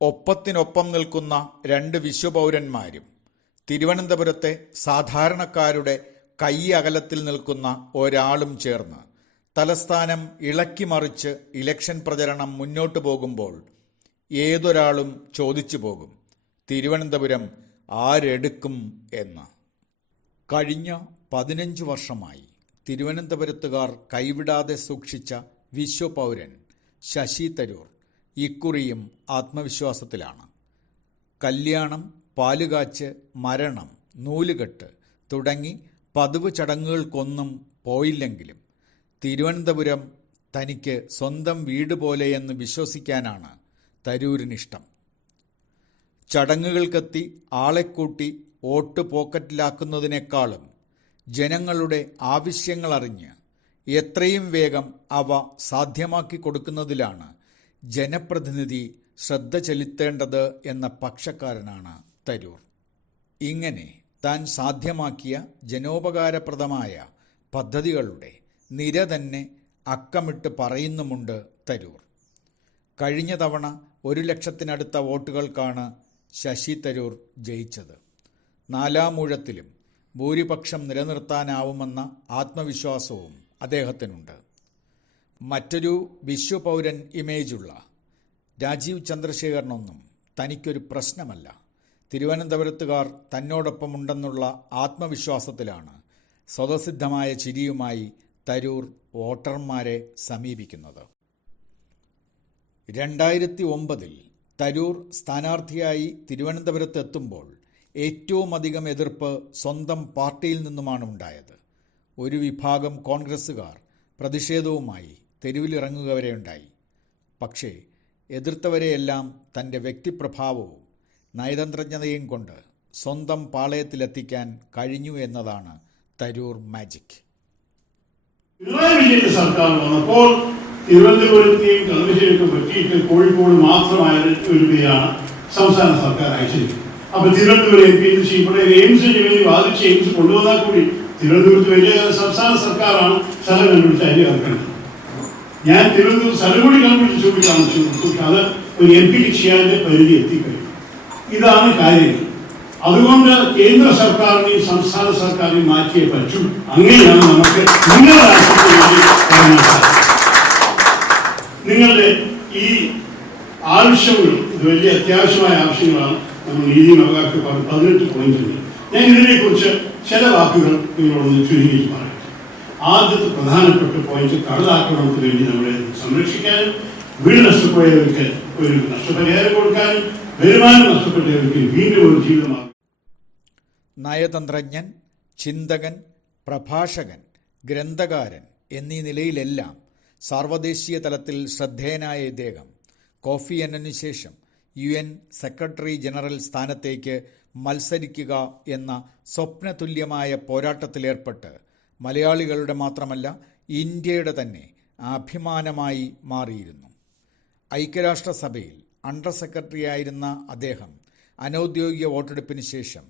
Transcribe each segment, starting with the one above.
ഒപ്പത്തിനൊപ്പം നിൽക്കുന്ന രണ്ട് വിശ്വപൗരന്മാരും തിരുവനന്തപുരത്തെ സാധാരണക്കാരുടെ കൈ അകലത്തിൽ നിൽക്കുന്ന ഒരാളും ചേർന്ന് തലസ്ഥാനം ഇളക്കിമറിച്ച് ഇലക്ഷൻ പ്രചരണം മുന്നോട്ടു പോകുമ്പോൾ ഏതൊരാളും ചോദിച്ചു പോകും, തിരുവനന്തപുരം ആരെടുക്കും എന്ന്. കഴിഞ്ഞ 15 വർഷമായി തിരുവനന്തപുരത്തുകാർ കൈവിടാതെ സൂക്ഷിച്ച വിശ്വപൗരൻ ശശി തരൂർ ഇക്കുറിയും ആത്മവിശ്വാസത്തിലാണ്. കല്യാണം, പാലുകാച്ച്, മരണം, നൂലുകെട്ട് തുടങ്ങി പതിവ് ചടങ്ങുകൾക്കൊന്നും പോയില്ലെങ്കിലും തിരുവനന്തപുരം തനിക്ക് സ്വന്തം വീട് പോലെയെന്ന് വിശ്വസിക്കാനാണ് തരൂരിനിഷ്ടം. ചടങ്ങുകൾക്കെത്തി ആളെക്കൂട്ടി വോട്ട് പോക്കറ്റിലാക്കുന്നതിനേക്കാളും ജനങ്ങളുടെ ആവശ്യങ്ങളറിഞ്ഞ് എത്രയും വേഗം അവ സാധ്യമാക്കി കൊടുക്കുന്നതിലാണ് ജനപ്രതിനിധി ശ്രദ്ധ ചെലുത്തേണ്ടത് എന്ന പക്ഷക്കാരനാണ് തരൂർ. ഇങ്ങനെ താൻ സാധ്യമാക്കിയ ജനോപകാരപ്രദമായ പദ്ധതികളുടെ നിര തന്നെ അക്കമിട്ട് പറയുന്നുമുണ്ട് തരൂർ. കഴിഞ്ഞ തവണ 1 ലക്ഷത്തിനടുത്ത വോട്ടുകൾക്കാണ് ശശി തരൂർ ജയിച്ചത്. 4ാം ഊഴത്തിലും ഭൂരിപക്ഷം നിലനിർത്താനാവുമെന്ന ആത്മവിശ്വാസവും അദ്ദേഹത്തിനുണ്ട്. മറ്റൊരു വിശ്വപൗരൻ ഇമേജുള്ള രാജീവ് ചന്ദ്രശേഖരനൊന്നും തനിക്കൊരു പ്രശ്നമല്ല. തിരുവനന്തപുരത്തുകാർ തന്നോടൊപ്പമുണ്ടെന്നുള്ള ആത്മവിശ്വാസത്തിലാണ് സ്വതസിദ്ധമായ ചിരിയുമായി തരൂർ വോട്ടർമാരെ സമീപിക്കുന്നത്. 2009 തരൂർ സ്ഥാനാർത്ഥിയായി തിരുവനന്തപുരത്തെത്തുമ്പോൾ ഏറ്റവും അധികം എതിർപ്പ് സ്വന്തം പാർട്ടിയിൽ നിന്നുമാണ് ഉണ്ടായത്. ഒരു വിഭാഗം കോൺഗ്രസ്സുകാർ പ്രതിഷേധവുമായി തെരുവിലിറങ്ങുക വരെ ഉണ്ടായി. പക്ഷേ എതിർത്തവരെയെല്ലാം തൻ്റെ വ്യക്തിപ്രഭാവവും നയതന്ത്രജ്ഞതയും കൊണ്ട് സ്വന്തം പാളയത്തിലെത്തിക്കാൻ കഴിഞ്ഞു എന്നതാണ് തരൂർ മാജിക്. പിണറായി വിജയന്റെ സർക്കാർ വന്നപ്പോൾ തിരുവനന്തപുരത്തെയും കളമശ്ശേരിക്കും പറ്റിയിട്ട് കോഴിക്കോട് മാത്രമായ ഒരു പേരാണ് സംസ്ഥാന സർക്കാർ അയച്ചത്. അപ്പൊ തിരുവനന്തപുരം എം പി ഇവിടെ എയിംസിന് വേണ്ടി വാദിച്ച് എയിംസ് കൊണ്ടുവന്നാൽ കൂടി തിരുവനന്തപുരത്ത് വലിയ സംസ്ഥാന സർക്കാരാണ് സ്ഥലം കണ്ടുപിടിച്ച് അതിൽ ഇറക്കേണ്ടത്. ഞാൻ തിരുവനന്തപുരം സ്ഥലം കൂടി കണ്ടുപിടിച്ച് ചൂണ്ടിക്കാണിച്ചു. അത് ഒരു എം പിക്ക് ചെയ്യാൻ്റെ പരിധി എത്തിക്കഴിഞ്ഞു. ഇതാണ് കാര്യങ്ങൾ. അതുകൊണ്ട് കേന്ദ്ര സർക്കാരിനെയും സംസ്ഥാന സർക്കാരിനെയും മാറ്റിയേ പറ്റൂ. അങ്ങനെയാണ് നമുക്ക് നിങ്ങളുടെ നിങ്ങളുടെ ഈ ആവശ്യങ്ങൾ വലിയ അത്യാവശ്യമായ ആവശ്യങ്ങളാണ്. നമ്മൾ നീതിയും അവകാശം 18 പോയിന്റുണ്ട്. ഞാൻ ഇതിനെക്കുറിച്ച് ചില വാക്കുകൾ നിങ്ങളോടൊന്ന് ചുരുങ്ങി പറയാം. ആദ്യത്തെ പ്രധാനപ്പെട്ട പോയിന്റ് കടലാക്രമണത്തിന് വേണ്ടി നമ്മളെ സംരക്ഷിക്കാനും വീട് നഷ്ടപ്പോയവർക്ക് ഒരു നഷ്ടപരിഹാരം കൊടുക്കാനും വരുമാനം നഷ്ടപ്പെട്ടവർക്ക് വീണ്ടും ഒരു ജീവിതമാകും. നയതന്ത്രജ്ഞൻ, ചിന്തകൻ, പ്രഭാഷകൻ, ഗ്രന്ഥകാരൻ എന്നീ നിലയിലെല്ലാം സാർവദേശീയ തലത്തിൽ ശ്രദ്ധേയനായ ഇദ്ദേഹം കോഫി അന്നനു ശേഷം UN സെക്രട്ടറി ജനറൽ സ്ഥാനത്തേക്ക് മത്സരിക്കുക എന്ന സ്വപ്നതുല്യമായ പോരാട്ടത്തിലേർപ്പെട്ട് മലയാളികളുടെ മാത്രമല്ല ഇന്ത്യയുടെ തന്നെ അഭിമാനമായി മാറിയിരുന്നു. ഐക്യരാഷ്ട്രസഭയിൽ അണ്ടർ സെക്രട്ടറിയായിരുന്ന അദ്ദേഹം അനൗദ്യോഗിക വോട്ടെടുപ്പിന് ശേഷം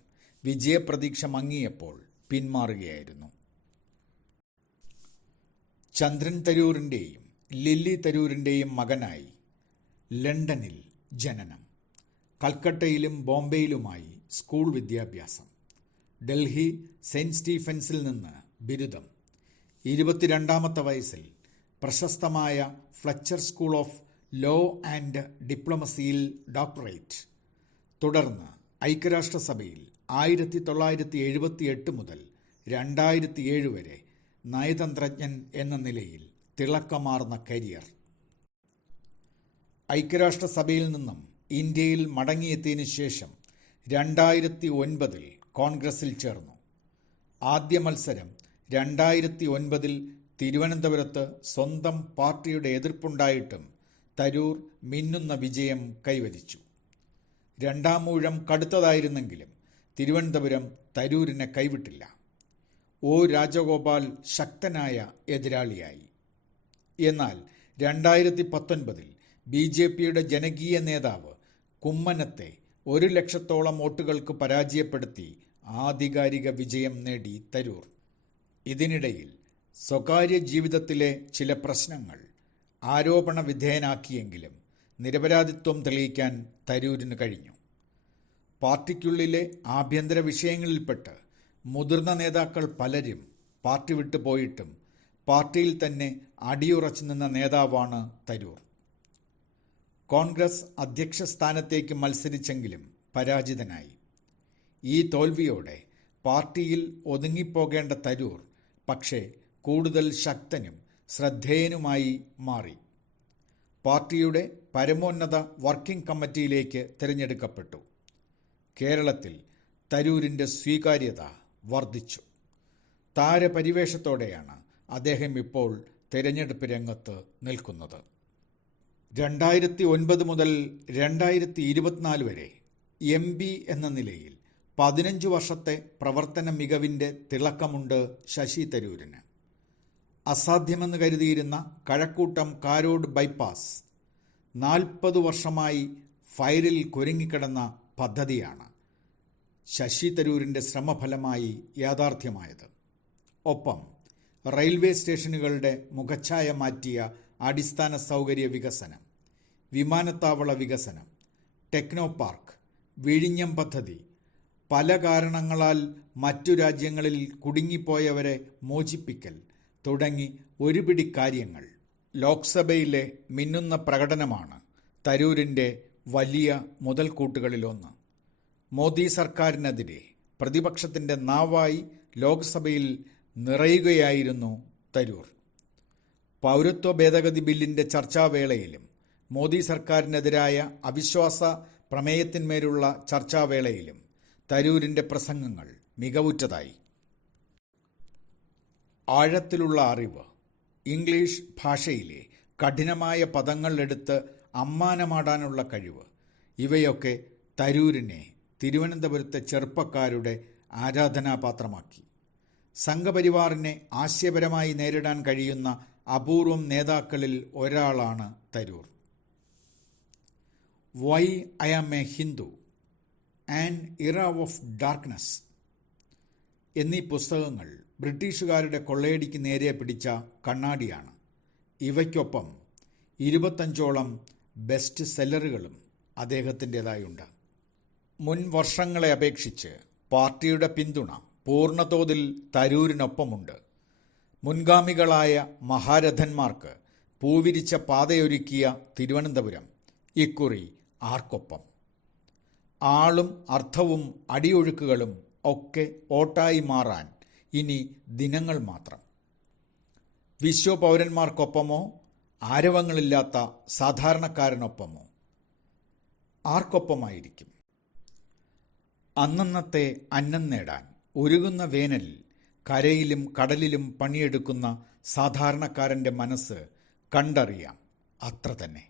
വിജയപ്രതീക്ഷ മങ്ങിയപ്പോൾ പിന്മാറുകയായിരുന്നു. ചന്ദ്രൻ തരൂരിൻ്റെയും ലില്ലി തരൂരിൻ്റെയും മകനായി ലണ്ടനിൽ ജനനം. കൽക്കട്ടയിലും ബോംബെയിലുമായി സ്കൂൾ വിദ്യാഭ്യാസം. ഡൽഹി സെയിൻറ്റ് സ്റ്റീഫൻസിൽ നിന്ന് ബിരുദം. 22ാമത്തെ വയസ്സിൽ പ്രശസ്തമായ Fletcher school of law and ഡിപ്ലോമസിയിൽ ഡോക്ടറേറ്റ്. തുടർന്ന് ഐക്യരാഷ്ട്രസഭയിൽ 1978 മുതൽ 2007 വരെ നയതന്ത്രജ്ഞൻ എന്ന നിലയിൽ തിളക്കമാർന്ന കരിയർ. ഐക്യരാഷ്ട്രസഭയിൽ നിന്നും ഇന്ത്യയിൽ മടങ്ങിയെത്തിയതിനു ശേഷം 2009 കോൺഗ്രസിൽ ചേർന്നു. ആദ്യ മത്സരം 2009 തിരുവനന്തപുരത്ത് സ്വന്തം പാർട്ടിയുടെ എതിർപ്പുണ്ടായിട്ടും തരൂർ മിന്നുന്ന വിജയം കൈവരിച്ചു. 2ാം ഊഴം കടുത്തതായിരുന്നെങ്കിലും തിരുവനന്തപുരം തരൂരിനെ കൈവിട്ടില്ല. O രാജഗോപാൽ ശക്തനായ എതിരാളിയായി. എന്നാൽ 2019 BJPയുടെ ജനകീയ നേതാവ് കുമ്മനത്തെ 1 ലക്ഷത്തോളം വോട്ടുകൾക്ക് പരാജയപ്പെടുത്തി ആധികാരിക വിജയം നേടി തരൂർ. ഇതിനിടയിൽ സ്വകാര്യ ജീവിതത്തിലെ ചില പ്രശ്നങ്ങൾ ആരോപണ വിധേയനാക്കിയെങ്കിലും നിരപരാധിത്വം തെളിയിക്കാൻ തരൂരിന് കഴിഞ്ഞു. പാർട്ടിക്കുള്ളിലെ ആഭ്യന്തര വിഷയങ്ങളിൽപ്പെട്ട് മുതിർന്ന നേതാക്കൾ പലരും പാർട്ടി വിട്ടു പോയിട്ടും പാർട്ടിയിൽ തന്നെ അടിയുറച്ചു നിന്ന നേതാവാണ് തരൂർ. കോൺഗ്രസ് അധ്യക്ഷ സ്ഥാനത്തേക്ക് മത്സരിച്ചെങ്കിലും പരാജിതനായി. ഈ തോൽവിയോടെ പാർട്ടിയിൽ ഒതുങ്ങിപ്പോകേണ്ട തരൂർ പക്ഷേ കൂടുതൽ ശക്തനും ശ്രദ്ധേയനുമായി മാറി. പാർട്ടിയുടെ പരമോന്നത വർക്കിംഗ് കമ്മിറ്റിയിലേക്ക് തിരഞ്ഞെടുക്കപ്പെട്ടു. കേരളത്തിൽ തരൂരിൻ്റെ സ്വീകാര്യത വർദ്ധിച്ചു. താരപരിവേഷത്തോടെയാണ് അദ്ദേഹം ഇപ്പോൾ തിരഞ്ഞെടുപ്പ് രംഗത്ത് നിൽക്കുന്നത്. 2009 മുതൽ 2024 വരെ MP എന്ന നിലയിൽ 15 വർഷത്തെ പ്രവർത്തന മികവിൻ്റെ തിളക്കമുണ്ട് ശശി തരൂരിന്. അസാധ്യമെന്ന് കരുതിയിരുന്ന കഴക്കൂട്ടം കാരോട് ബൈപ്പാസ് 40 വർഷമായി ഫയലിൽ കുരുങ്ങിക്കിടന്ന പദ്ധതിയാണ് ശശി തരൂരിൻ്റെ ശ്രമഫലമായി യാഥാർത്ഥ്യമായത്. ഒപ്പം റെയിൽവേ സ്റ്റേഷനുകളുടെ മുഖച്ഛായ മാറ്റിയ അടിസ്ഥാന സൗകര്യ വികസനം, വിമാനത്താവള വികസനം, ടെക്നോ പാർക്ക്, വിഴിഞ്ഞം പദ്ധതി, പല കാരണങ്ങളാൽ മറ്റു രാജ്യങ്ങളിൽ കുടുങ്ങിപ്പോയവരെ മോചിപ്പിക്കൽ തുടങ്ങി ഒരുപിടി കാര്യങ്ങൾ. ലോക്സഭയിലെ മിന്നുന്ന പ്രകടനമാണ് തരൂരിൻ്റെ വലിയ മുതൽക്കൂട്ടുകളിലൊന്ന്. മോദി സർക്കാരിനെതിരെ പ്രതിപക്ഷത്തിൻ്റെ നാവായി ലോക്സഭയിൽ നിറയുകയായിരുന്നു തരൂർ. പൗരത്വ ഭേദഗതി ബില്ലിൻ്റെ ചർച്ചാവേളയിലും മോദി സർക്കാരിനെതിരായ അവിശ്വാസ പ്രമേയത്തിന്മേലുള്ള ചർച്ചാവേളയിലും തരൂരിൻ്റെ പ്രസംഗങ്ങൾ മികവുറ്റതായി. ആഴത്തിലുള്ള അറിവ്, ഇംഗ്ലീഷ് ഭാഷയിലെ കഠിനമായ പദങ്ങൾ എടുത്ത് അമ്മാനമാടാനുള്ള കഴിവ്, ഇവയൊക്കെ തരൂരിനെ തിരുവനന്തപുരത്തെ ചെറുപ്പക്കാരുടെ ആരാധനാപാത്രമാക്കി. സംഘപരിവാറിനെ ആശയപരമായി നേരിടാൻ കഴിയുന്ന അപൂർവം നേതാക്കളിൽ ഒരാളാണ് Tharoor. Why I am a Hindu, an era of darkness എന്നീ പുസ്തകങ്ങൾ ബ്രിട്ടീഷുകാരുടെ കൊള്ളയടിക്ക് നേരെ പിടിച്ച കണ്ണാടിയാണ്. ഇവയ്ക്കൊപ്പം 25ഓളം ബെസ്റ്റ് സെല്ലറുകളും അദ്ദേഹത്തിൻ്റെതായുണ്ട്. മുൻ വർഷങ്ങളെ അപേക്ഷിച്ച് പാർട്ടിയുടെ പിന്തുണ പൂർണ്ണതോതിൽ തരൂരിനൊപ്പമുണ്ട്. മുൻഗാമികളായ മഹാരഥന്മാർക്ക് പൂവിരിച്ച പാതയൊരുക്കിയ തിരുവനന്തപുരം ഇക്കുറി ആർക്കൊപ്പം? ആളും അർത്ഥവും അടിയൊഴുക്കുകളും ഒക്കെ ഓട്ടായി മാറാൻ ഇനി ദിനങ്ങൾ മാത്രം. വിശ്വപൗരന്മാർക്കൊപ്പമോ ആരവങ്ങളില്ലാത്ത സാധാരണക്കാരനൊപ്പമോ? ആർക്കൊപ്പമായിരിക്കും? അന്നന്നത്തെ അന്നം നേടാൻ ഒരുകുന്ന വേനലിൽ കരയിലും കടലിലും പണിയെടുക്കുന്ന സാധാരണക്കാരൻ്റെ മനസ്സ് കണ്ടറിയാം. അത്ര തന്നെ.